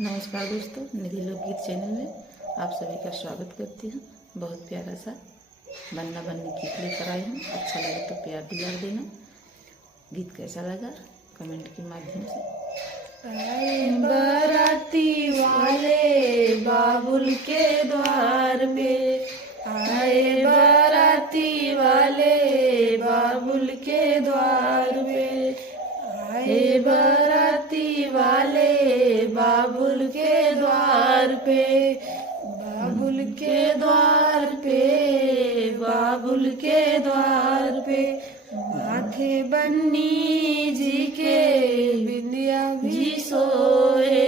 नमस्कार दोस्तों, निधि लोकगीत चैनल में आप सभी का स्वागत करती हूँ। बहुत प्यारा सा बन्ना बन्नी गीत लेकर आई हूँ। अच्छा लगे तो प्यार दुलार देना। गीत कैसा लगा कमेंट के माध्यम से। आए बाराती वाले बाबुल के द्वार पे, आए बाराती वाले बाबुल के द्वार पे, आए बाराती वाले बाबुल के द्वार पे, बाबुल के द्वार पे, बाबुल के द्वार पे। माथे बन्नी जी के बिंदिया भी सोए,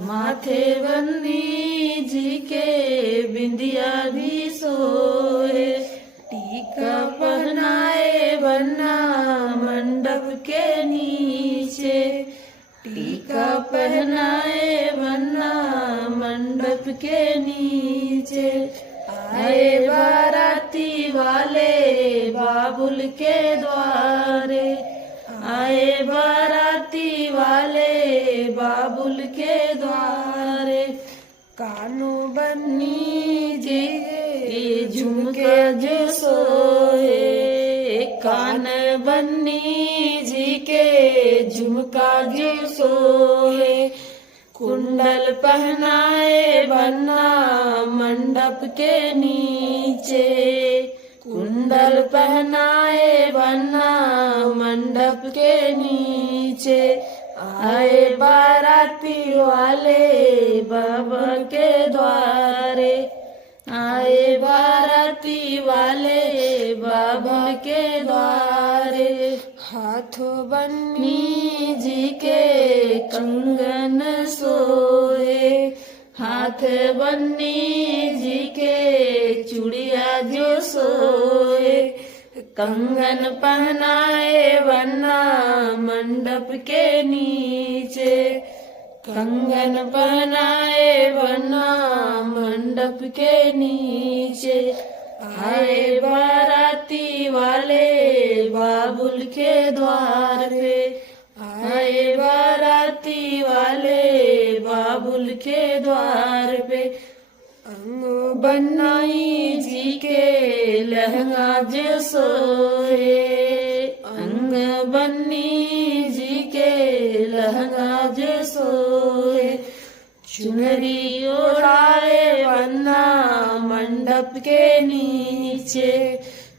माथे बन्नी जी के बिंदिया भी सोए। टीका पहनाए बन्ना मंडप के नीचे, टीका पहनाए बन्ना मंडप के नीचे। आए बाराती वाले बाबुल के द्वारे, आए बाराती वाले बाबुल के द्वारे। कानू बन्नी जी के झुमके जो सोए, कान बन्नी जी के झुमका जो सोए। कुंडल पहनाए बन्ना मंडप के नीचे, कुंडल पहनाए बन्ना मंडप के नीचे। आए बाराती वाले बाबा के द्वारे, आए बाराती वाले बाबा के द्वारे। हाथों बन्नी जी के कंगन सोए, हाथ बन्नी जी के चूड़िया जो सोए। कंगन पहनाए बन्ना मंडप के नीचे, कंगन पहनाए बन्ना मंडप के नीचे। आए बाराती वाले बाबुल के द्वार पे, आए बाराती वाले बाबुल के द्वार पे। अंग बन्नाई जी के लहंगा जो सोए, अंग बन्नी जी के लहंगा जो सोए। चुनरी ओढ़ाए बन्ना मंडप के नीचे,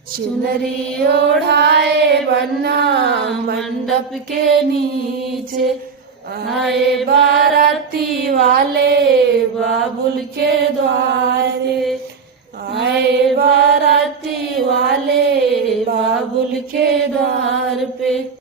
चुनरी ओढ़ाए बन्ना मंडप के नीचे। आए बाराती वाले बाबुल के द्वारे, आए बाराती वाले बाबुल के द्वार पे।